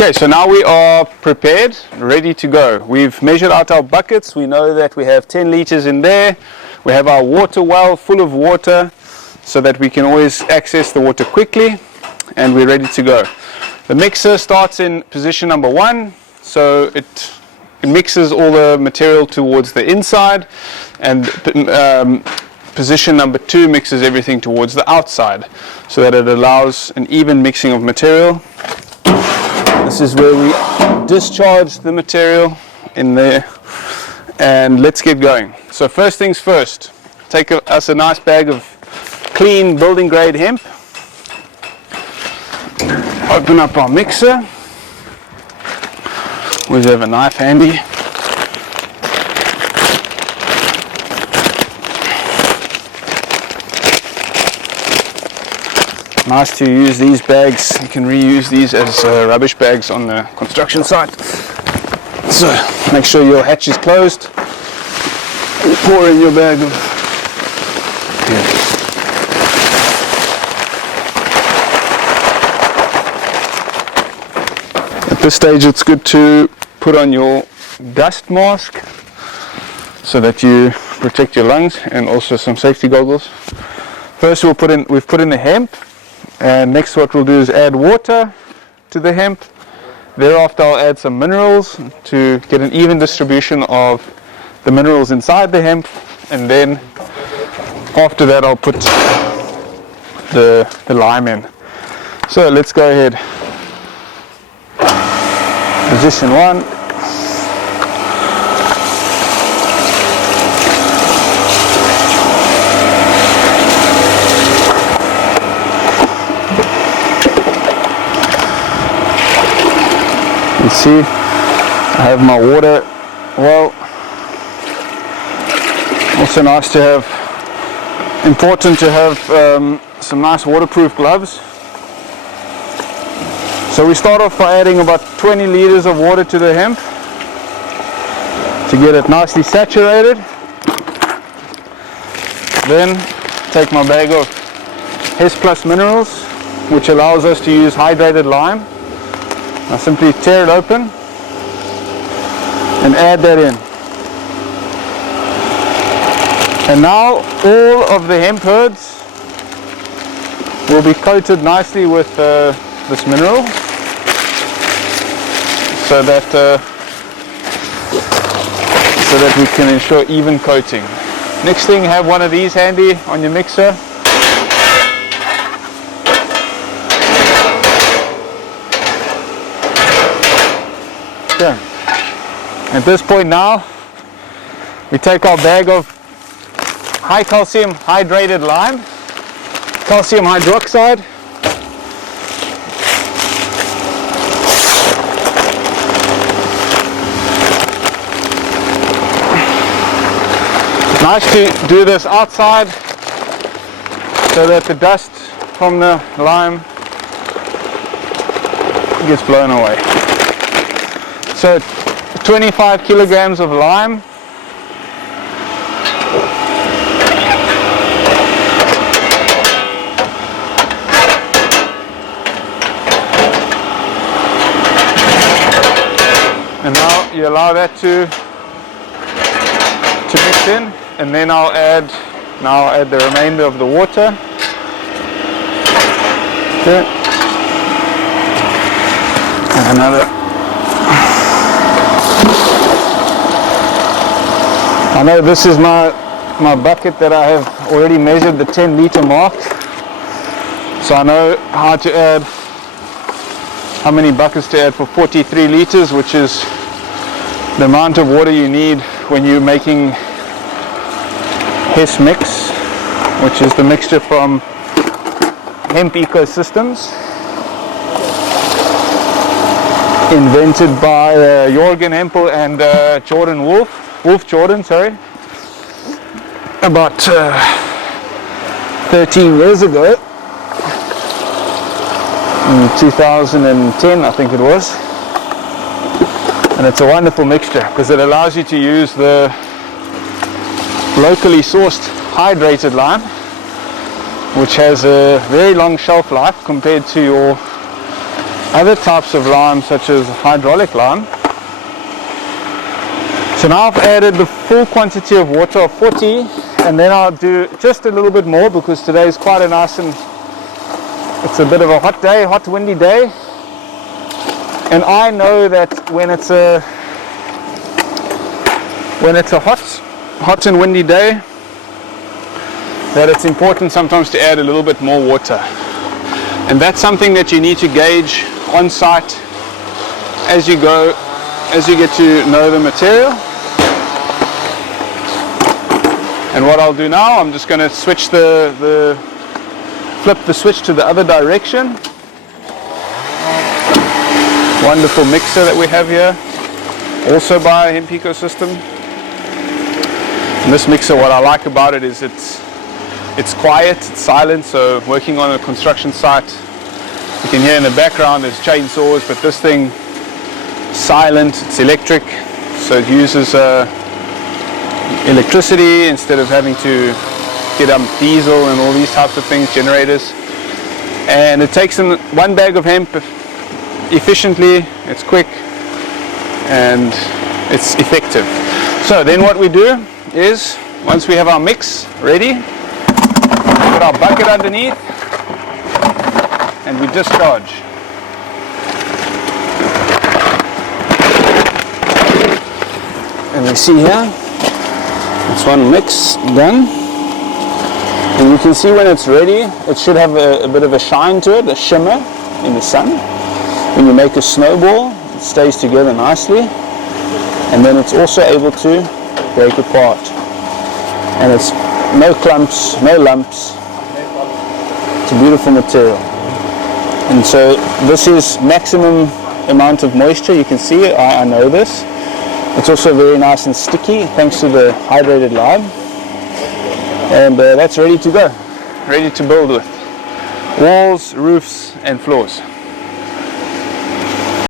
Okay, so now we are prepared, ready to go. We've measured out our buckets. We know that we have 10 liters in there. We have our water well full of water so that we can always access the water quickly, and we're ready to go. The mixer starts in position number 1, so it mixes all the material towards the inside, and position number 2 mixes everything towards the outside so that it allows an even mixing of material. This is where we discharge the material in there, and let's get going. So first things first, take us a nice bag of clean building grade hemp, open up our mixer, always have a knife handy. Nice to use these bags. You can reuse these as rubbish bags on the construction site. So make sure your hatch is closed. Pour in your bag of At this stage it's good to put on your dust mask so that you protect your lungs, and also some safety goggles. First we've put in the hemp. And next what we'll do is add water to the hemp. Thereafter I'll add some minerals to get an even distribution of the minerals inside the hemp, and then after that I'll put the lime in. So let's go ahead. Position 1. You see, I have my water well. Also nice to have, important to have some nice waterproof gloves. So we start off by adding about 20 liters of water to the hemp to get it nicely saturated. Then take my bag of Hes Plus minerals, which allows us to use hydrated lime. I simply tear it open and add that in. And now all of the hemp herds will be coated nicely with this mineral so that we can ensure even coating. Next thing, have one of these handy on your mixer. Okay. At this point now, we take our bag of high calcium hydrated lime, calcium hydroxide, nice to do this outside so that the dust from the lime gets blown away. So 25 kilograms of lime. And now you allow that to mix in, and then I'll add the remainder of the water. Okay. And another. I know this is my bucket that I have already measured the 10 liter mark, so I know how many buckets to add for 43 liters, which is the amount of water you need when you're making Hes Mix, which is the mixture from Hemp Ecosystems, invented by Jorgen Hempel and Jordan Wolf Jordan, sorry, about 13 years ago, in 2010 I think it was. And it's a wonderful mixture because it allows you to use the locally sourced hydrated lime, which has a very long shelf life compared to your other types of lime, such as hydraulic lime. So now I've added the full quantity of water of 40, and then I'll do just a little bit more because today is quite a nice and it's a bit of a hot day, hot windy day. And I know that when it's a hot and windy day, that it's important sometimes to add a little bit more water. And that's something that you need to gauge on site as you go, as you get to know the material. And what I'll do now, I'm just going to switch flip the switch to the other direction. Wonderful mixer that we have here, also by Hemp Ecosystem. And this mixer, what I like about it is it's quiet, it's silent. So working on a construction site, you can hear in the background there's chainsaws, but this thing, silent, it's electric, so it uses electricity instead of having to get up diesel and all these types of things, generators. And it takes in one bag of hemp efficiently, it's quick, and it's effective. So then what we do is, once we have our mix ready, put our bucket underneath and we discharge. And we see here, it's one mix done. And you can see when it's ready, it should have a bit of a shine to it, a shimmer in the sun. When you make a snowball, it stays together nicely. And then it's also able to break apart. And it's no clumps, no lumps. It's a beautiful material. And so this is maximum amount of moisture. You can see, I know this. It's also very nice and sticky thanks to the hydrated lime. And that's ready to go, ready to build with. Walls, roofs and floors.